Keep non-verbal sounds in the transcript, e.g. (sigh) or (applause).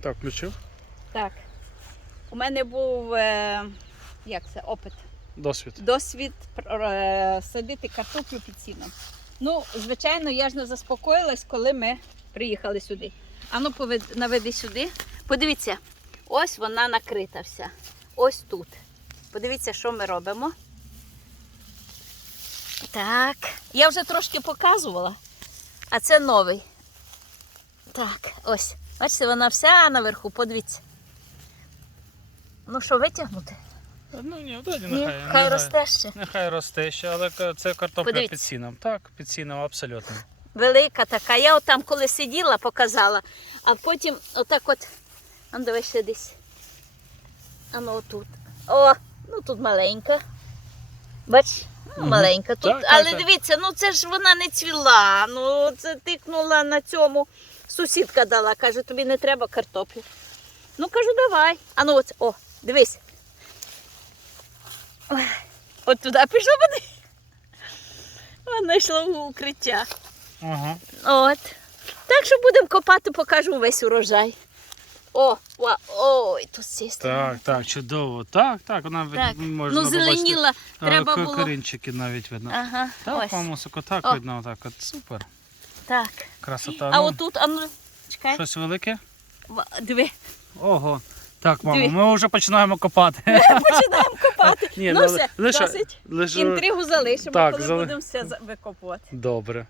Так, включив. Так. У мене був е, як це, опит, Досвід. досвід е, садити картоплю під сіном. Ну, звичайно, я ж не заспокоїлась, коли ми приїхали сюди. Ану, повед, наведи сюди. Подивіться, ось вона накрита вся. Ось тут. Подивіться, що ми робимо. Так. Я вже трошки показувала, а це новий. Так, ось. Бачите, вона вся наверху, подивіться. Ну що, витягнути? Ну ні, тоді нехай. хай нехай. росте ще. Нехай росте ще, але це картопля Подивіться. під сіном. Так, під сіном абсолютно. Велика така. Я отам, коли сиділа, показала, а потім отак от. А ну, давай ще десь. А ну отут. О, ну тут маленька. Бач, ну, маленька. Тут, Так, так, але так. дивіться, ну це ж вона не цвіла. Ну це тикнула на цьому. Сусідка дала, каже, тобі не треба картоплі. Ну кажу, давай. А ну от, о, дивись. Ой, От туди пішла води. Вона йшла в укриття. Ага. От. Так що будемо копати, покажу весь урожай. О, ва, ой, тут сторони. Так, так, чудово. Так, так, вона Так. можна Ну, зеленіла, треба ко- було. Корінчики навіть видно. Ага, Так, ось. мамо, так О. видно, отак. От супер. Так. Красота. А Ну, отут, а ну, чекай, Щось велике? Ва- диви, Ого. Так, мамо, ми вже починаємо копати. починаємо копати. (laughs) Ні, ну ну, все, лише- досить. лише- Інтригу залишимо, Так, коли зали- будемо все за- викопувати. Добре.